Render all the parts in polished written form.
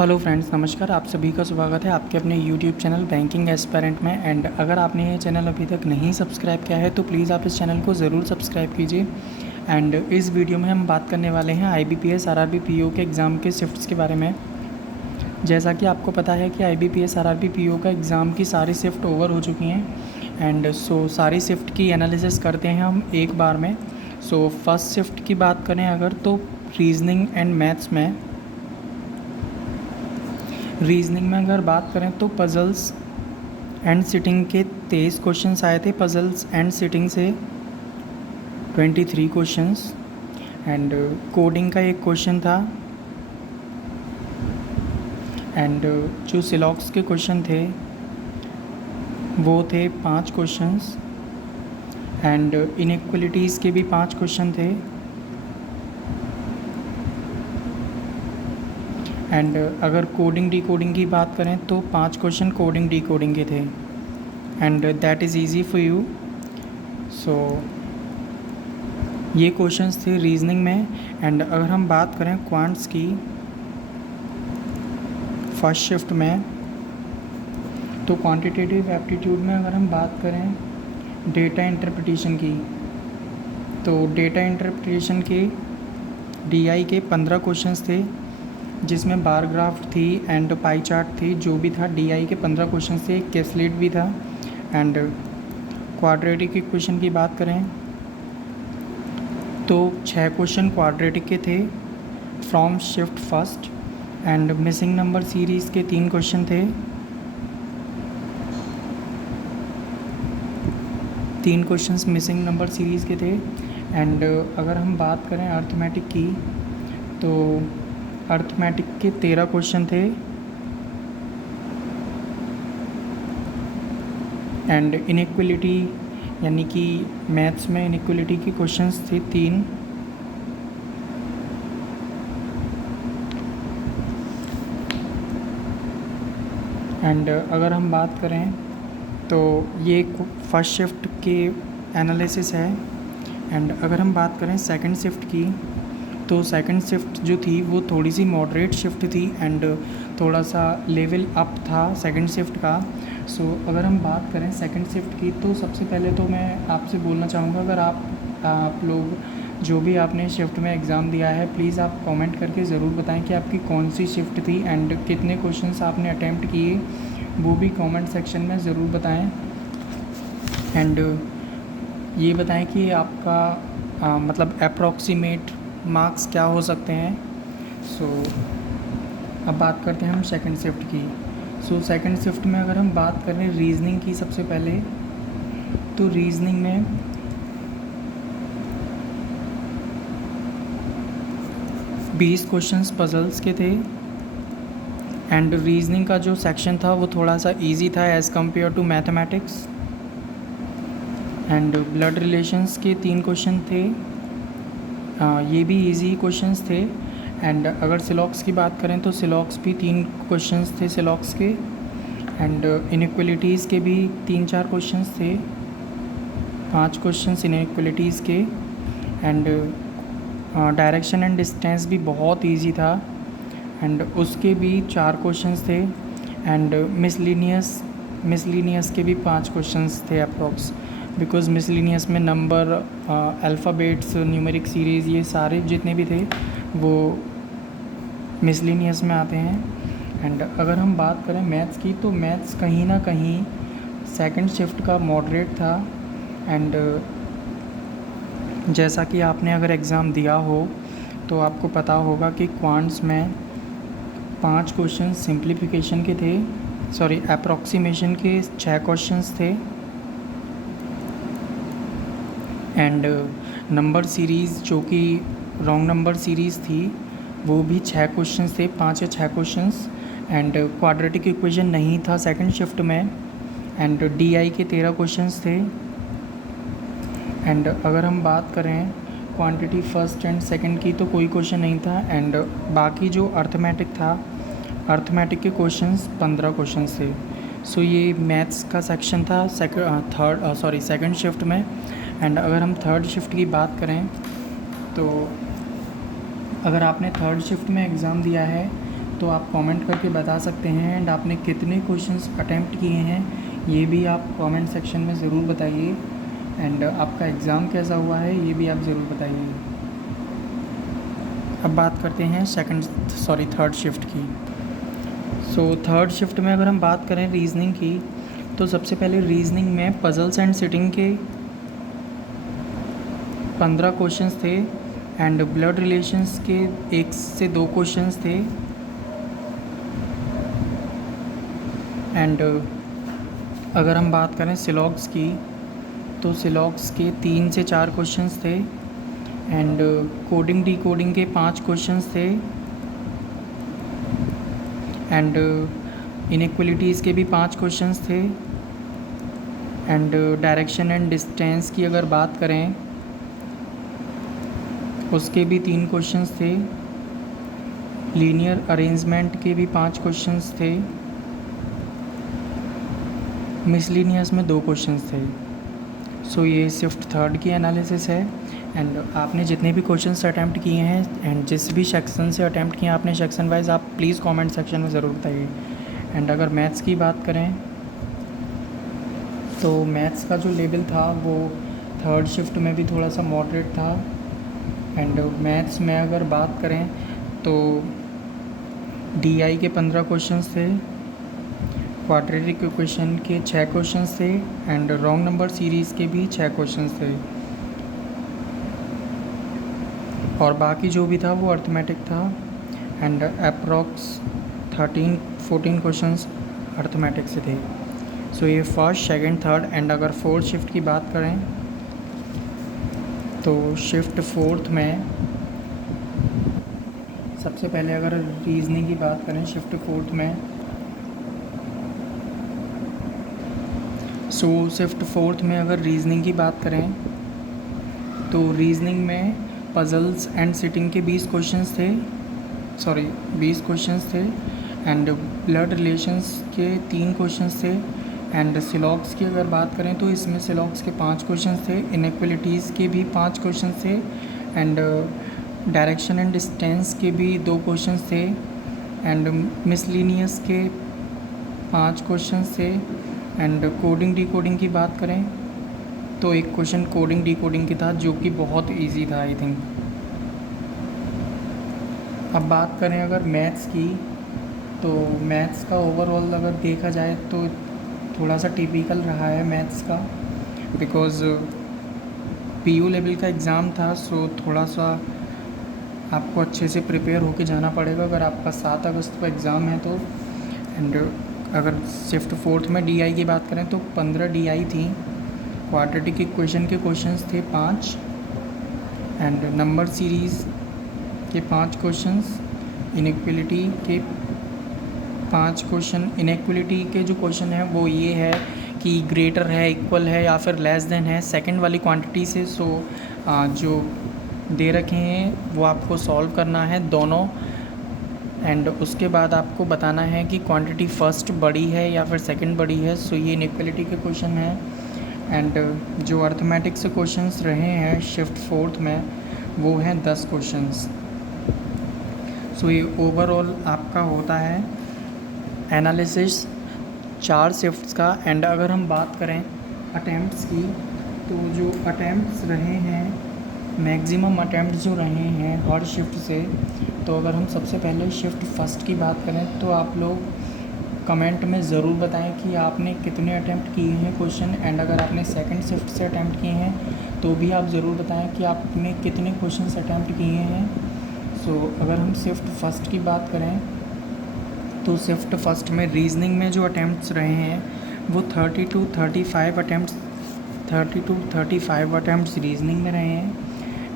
Hello friends, नमस्कार। आप सभी का स्वागत है आपके अपने यूट्यूब चैनल बैंकिंग एस्पिरेंट में। एंड अगर आपने ये चैनल अभी तक नहीं सब्सक्राइब किया है तो प्लीज़ आप इस चैनल को ज़रूर सब्सक्राइब कीजिए। एंड इस वीडियो में हम बात करने वाले हैं IBPS RRB PO के एग्ज़ाम के शिफ्ट्स के बारे में। जैसा कि आपको पता है कि IBPS RRB PO का एग्ज़ाम की सारी शिफ्ट ओवर हो चुकी हैं। एंड सारी शिफ्ट की एनालिसिस करते हैं हम एक बार में। फर्स्ट शिफ्ट की बात करें अगर, तो रीजनिंग एंड मैथ्स में अगर बात करें तो पज़ल्स एंड सिटिंग के 23 क्वेश्चंस आए थे। पज़ल्स एंड सिटिंग से 23 क्वेश्चंस। एंड कोडिंग का एक क्वेश्चन था। एंड जो सिलॉक्स के क्वेश्चन थे वो थे 5 क्वेश्चंस। एंड इनइक्वलिटीज़ के भी 5 क्वेश्चन थे। एंड अगर कोडिंग डिकोडिंग की बात करें तो 5 क्वेश्चन कोडिंग डिकोडिंग के थे। And that is easy for you. ये क्वेश्चंस थे रीजनिंग में। एंड अगर हम बात करें क्वांट्स की फर्स्ट शिफ्ट में, तो क्वांटिटेटिव एप्टीट्यूड में अगर हम बात करें डेटा इंटरप्रिटेशन की, तो डेटा इंटरप्रिटेशन के DI के 15 क्वेश्चंस थे, जिसमें बार ग्राफ थी एंड पाई चार्ट थी। जो भी था DI के 15 क्वेश्चन थे। एक कैसलेट भी था। एंड क्वाड्रेटिक इक्वेशन की बात करें तो 6 क्वेश्चन क्वाड्रेटिक के थे from shift first. And missing number series के 3 क्वेश्चन थे। 3 क्वेश्चंस मिसिंग नंबर सीरीज़ के थे। एंड अगर हम बात करें अर्थमेटिक की, तो अर्थमेटिक के 13 क्वेश्चन थे। एंड इनइक्वलिटी यानी कि मैथ्स में इनइक्वलिटी के क्वेश्चंस थे 3। एंड अगर हम बात करें तो ये फर्स्ट शिफ्ट के एनालिसिस है। एंड अगर हम बात करें सेकंड शिफ्ट की, तो सेकंड शिफ्ट जो थी वो थोड़ी सी मॉडरेट शिफ्ट थी। एंड थोड़ा सा लेवल अप था सेकंड शिफ्ट का। अगर हम बात करें सेकंड शिफ्ट की, तो सबसे पहले तो मैं आपसे बोलना चाहूँगा, अगर आप लोग जो भी आपने शिफ्ट में एग्ज़ाम दिया है, प्लीज़ आप कमेंट करके ज़रूर बताएं कि आपकी कौन सी शिफ्ट थी एंड कितने क्वेश्चंस आपने अटैम्प्ट किए, वो भी कमेंट सेक्शन में ज़रूर बताएं। एंड ये बताएं कि आपका मतलब अप्रॉक्सीमेट मार्क्स क्या हो सकते हैं। अब बात करते हैं हम सेकंड शिफ्ट की। सेकंड शिफ्ट में अगर हम बात करें रीजनिंग की, सबसे पहले तो रीजनिंग में 20 क्वेश्चंस पजल्स के थे। एंड रीजनिंग का जो सेक्शन था वो थोड़ा सा इजी था as compare to mathematics. And blood relations के 3 क्वेश्चन थे। ये भी इजी क्वेश्चंस थे। एंड अगर सिलॉक्स की बात करें तो सिलॉक्स भी 3 क्वेश्चंस थे सिलॉक्स के। एंड इनइक्वलिटीज़ के भी 3-4 क्वेश्चंस थे। 5 क्वेश्चंस इनइक्वलिटीज़ के। एंड डायरेक्शन एंड डिस्टेंस भी बहुत इजी था। एंड उसके भी 4 क्वेश्चंस थे। एंड मिसलिनियस के भी 5 क्वेश्चंस थे अप्रॉक्स, बिकॉज मिसलिनियस में नंबर, अल्फ़ाबेट्स, न्यूमेरिक सीरीज़, ये सारे जितने भी थे वो मिसलिनियस में आते हैं। एंड अगर हम बात करें मैथ्स की, तो मैथ्स कहीं ना कहीं सेकंड शिफ्ट का मॉडरेट था। एंड जैसा कि आपने अगर एग्ज़ाम दिया हो तो आपको पता होगा कि क्वांट्स में 5 क्वेश्चन सिंप्लीफिकेशन के थे, अप्रॉक्सीमेशन के 6 क्वेश्चंस थे। एंड नंबर सीरीज़ जो कि रॉन्ग नंबर सीरीज़ थी वो भी 6 क्वेश्चंस थे, 5 या 6 क्वेश्चंस। एंड क्वाड्रेटिक इक्वेशन नहीं था सेकंड शिफ्ट में। एंड DI के 13 क्वेश्चंस थे। एंड अगर हम बात करें क्वांटिटी फर्स्ट एंड सेकंड की, तो कोई क्वेश्चन नहीं था। एंड बाकी जो अर्थमेटिक था, अर्थमेटिक के क्वेश्चंस 15 क्वेश्चंस थे। ये मैथ्स का सेक्शन था सेकंड शिफ्ट में। एंड अगर हम थर्ड शिफ्ट की बात करें, तो अगर आपने थर्ड शिफ्ट में एग्ज़ाम दिया है तो आप कमेंट करके बता सकते हैं। एंड आपने कितने क्वेश्चंस अटैम्प्ट किए हैं ये भी आप कमेंट सेक्शन में ज़रूर बताइए। एंड आपका एग्ज़ाम कैसा हुआ है ये भी आप ज़रूर बताइए। अब बात करते हैं थर्ड शिफ्ट की। थर्ड शिफ्ट में अगर हम बात करें रीजनिंग की, तो सबसे पहले रीजनिंग में पजल्स एंड सिटिंग के 15 क्वेश्चंस थे। एंड ब्लड रिलेशंस के 1 से 2 क्वेश्चंस थे। एंड अगर हम बात करें सिलॉग्स की, तो सिलॉग्स के 3 से 4 क्वेश्चंस थे। एंड कोडिंग डिकोडिंग के 5 क्वेश्चंस थे। एंड इनइक्वलिटीज़ के भी 5 क्वेश्चंस थे। एंड डायरेक्शन एंड डिस्टेंस की अगर बात करें उसके भी 3 क्वेश्चंस थे। लीनियर अरेंजमेंट के भी 5 क्वेश्चंस थे। मिसलिनियस में 2 क्वेश्चंस थे। ये शिफ्ट थर्ड की एनालिसिस है। एंड आपने जितने भी क्वेश्चंस अटैम्प्ट किए हैं एंड जिस भी सेक्शन से अटैम्प्ट किए हैं आपने सेक्शन वाइज, आप प्लीज़ कमेंट सेक्शन में ज़रूर बताइए। एंड अगर मैथ्स की बात करें तो मैथ्स का जो लेवल था वो थर्ड शिफ्ट में भी थोड़ा सा मॉडरेट था। एंड मैथ्स में अगर बात करें तो DI के 15 क्वेश्चंस थे। क्वाड्रेटिक इक्वेशन के 6 क्वेश्चंस थे। एंड रॉन्ग नंबर सीरीज़ के भी 6 क्वेश्चंस थे। और बाकी जो भी था वो अर्थमेटिक था। एंड अप्रॉक्स 13-14 क्वेश्चंस अर्थमेटिक से थे। ये फर्स्ट, सेकंड, थर्ड। एंड अगर फोर्थ शिफ्ट की बात करें तो शिफ्ट फोर्थ में सबसे पहले अगर रीजनिंग की बात करें शिफ्ट फोर्थ में, शिफ्ट फोर्थ में अगर रीजनिंग की बात करें तो रीजनिंग में पजल्स एंड सिटिंग के 20 क्वेश्चंस थे। 20 क्वेश्चंस थे। एंड ब्लड रिलेशंस के 3 क्वेश्चंस थे। एंड सिलॉग्स की अगर बात करें तो इसमें सिलॉग्स के 5 क्वेश्चंस थे। इनइक्वलिटीज़ के भी 5 क्वेश्चंस थे। एंड डायरेक्शन एंड डिस्टेंस के भी 2 क्वेश्चंस थे। एंड मिसलिनियस के 5 क्वेश्चंस थे। एंड कोडिंग डिकोडिंग की बात करें तो एक क्वेश्चन कोडिंग डिकोडिंग की था जो कि बहुत इजी था आई थिंक। अब बात करें अगर मैथ्स की, तो मैथ्स का ओवरऑल अगर देखा जाए तो थोड़ा सा टिपिकल रहा है मैथ्स का, बिकॉज़ PU लेवल का एग्ज़ाम था। थोड़ा सा आपको अच्छे से प्रिपेयर होके जाना पड़ेगा अगर आपका 7 अगस्त को एग्ज़ाम है तो। एंड अगर शिफ्ट फोर्थ में DI की बात करें तो 15 DI थी। क्वाड्रेटिक इक्वेशन के क्वेश्चंस थे 5। एंड नंबर सीरीज़ के 5 क्वेश्चंस, इनइक्वलिटी के 5 क्वेश्चन। इनइक्वलिटी के जो क्वेश्चन है वो ये है कि ग्रेटर है, इक्वल है या फिर लेस देन है सेकंड वाली क्वांटिटी से। जो दे रखे हैं वो आपको सॉल्व करना है दोनों। एंड उसके बाद आपको बताना है कि क्वांटिटी फर्स्ट बड़ी है या फिर सेकंड बड़ी है। ये इनइक्वलिटी के क्वेश्चन है। एंड जो अर्थमेटिक से क्वेश्चंस रहे हैं शिफ्ट फोर्थ में वो हैं 10 क्वेश्चंस। ये ओवरऑल आपका होता है एनालिसिस 4 शिफ्ट्स का। एंड अगर हम बात करें अटैम्प्ट्स की, तो जो अटैम्प्ट्स रहे हैं, मैक्सिमम अटैम्प्ट्स जो रहे हैं हर शिफ्ट से, तो अगर हम सबसे पहले शिफ्ट फर्स्ट की बात करें तो आप लोग कमेंट में ज़रूर बताएं कि आपने कितने अटैम्प्ट किए हैं क्वेश्चन। एंड अगर आपने सेकंड शिफ्ट से अटैम्प्ट किए हैं तो भी आप ज़रूर बताएं कि आपने कितने क्वेश्चंस अटैम्प्ट किए हैं। अगर हम शिफ्ट फर्स्ट की बात करें तो शिफ्ट फर्स्ट में रीजनिंग में जो अटैम्प्ट्स रहे हैं वो 30 to 35 अटैम्प्ट्स रीजनिंग में रहे हैं।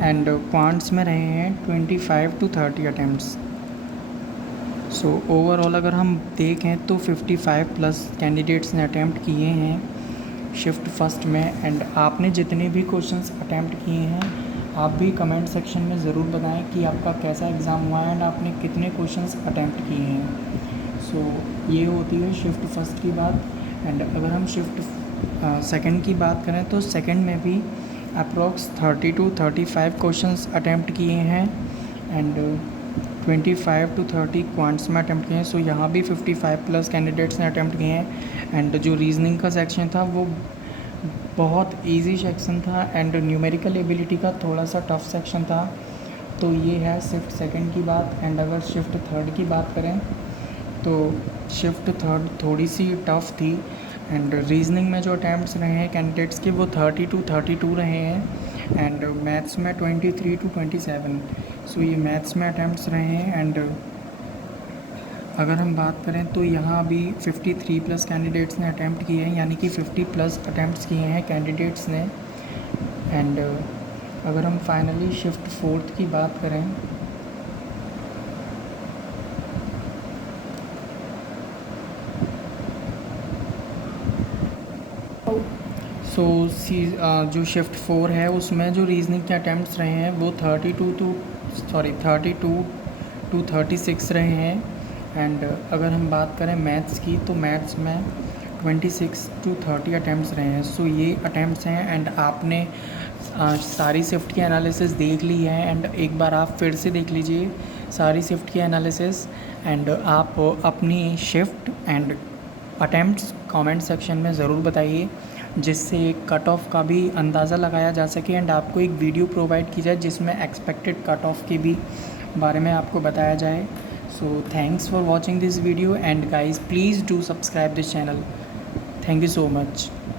एंड क्वांट्स में रहे हैं 25 to 30 अटैम्प्ट्स। ओवरऑल अगर हम देखें तो 55 प्लस कैंडिडेट्स ने अटैम्प्ट किए हैं शिफ्ट फर्स्ट में। एंड आपने जितने भी क्वेश्चंस अटैम्प्ट किए हैं आप भी कमेंट सेक्शन में ज़रूर बताएं कि आपका कैसा एग्ज़ाम हुआ है एंड आपने कितने क्वेश्चंस अटैम्प्ट किए हैं। ये होती है शिफ्ट फर्स्ट की बात। एंड अगर हम शिफ्ट सेकंड की बात करें तो सेकंड में भी अप्रॉक्स 30 to 35 क्वेश्चंस अटैम्प्ट किए हैं। एंड 25 to 30 क्वांट्स में अटैम्प्ट किए हैं। सो यहाँ भी 55 प्लस कैंडिडेट्स ने अटैम्प्ट किए हैं। एंड जो रीजनिंग का सेक्शन था वो बहुत इजी सेक्शन था एंड न्यूमेरिकल एबिलिटी का थोड़ा सा टफ सेक्शन था। तो ये है शिफ्ट सेकंड की बात। एंड अगर शिफ्ट थर्ड की बात करें तो शिफ्ट थर्ड थोड़ी सी टफ़ थी। एंड रीजनिंग में जो अटैम्प्ट्स रहे हैं कैंडिडेट्स के वो 30 to 32 रहे हैं। एंड मैथ्स में 23 to 27। सो ये मैथ्स में अटैम्प्ट्स रहे हैं। एंड अगर हम बात करें तो यहाँ भी 53 प्लस कैंडिडेट्स ने अटैम्प्ट किए हैं, यानी कि 50 प्लस अटैम्प्ट्स किए हैं कैंडिडेट्स ने। एंड अगर हम फाइनली शिफ्ट फोर्थ की बात करें सो जो शिफ्ट 4 है उसमें जो रीजनिंग के अटैम्प्ट्स रहे हैं वो 32 to 36 रहे हैं। एंड अगर हम बात करें मैथ्स की तो मैथ्स में 26 to 30 अटैम्प्ट्स रहे हैं। सो ये अटैम्प्ट्स हैं। एंड आपने सारी शिफ्ट की एनालिसिस देख ली है। एंड एक बार आप फिर से देख लीजिए सारी शिफ्ट की एनालिसिस। एंड आप अपनी shift and attempts comment section में ज़रूर बताइए, जिससे एक कट ऑफ का भी अंदाज़ा लगाया जा सके। एंड आपको एक वीडियो प्रोवाइड की जाए जिसमें एक्सपेक्टेड कट ऑफ के भी बारे में आपको बताया जाए। So thanks for watching this video and guys please do subscribe this channel. Thank you so much.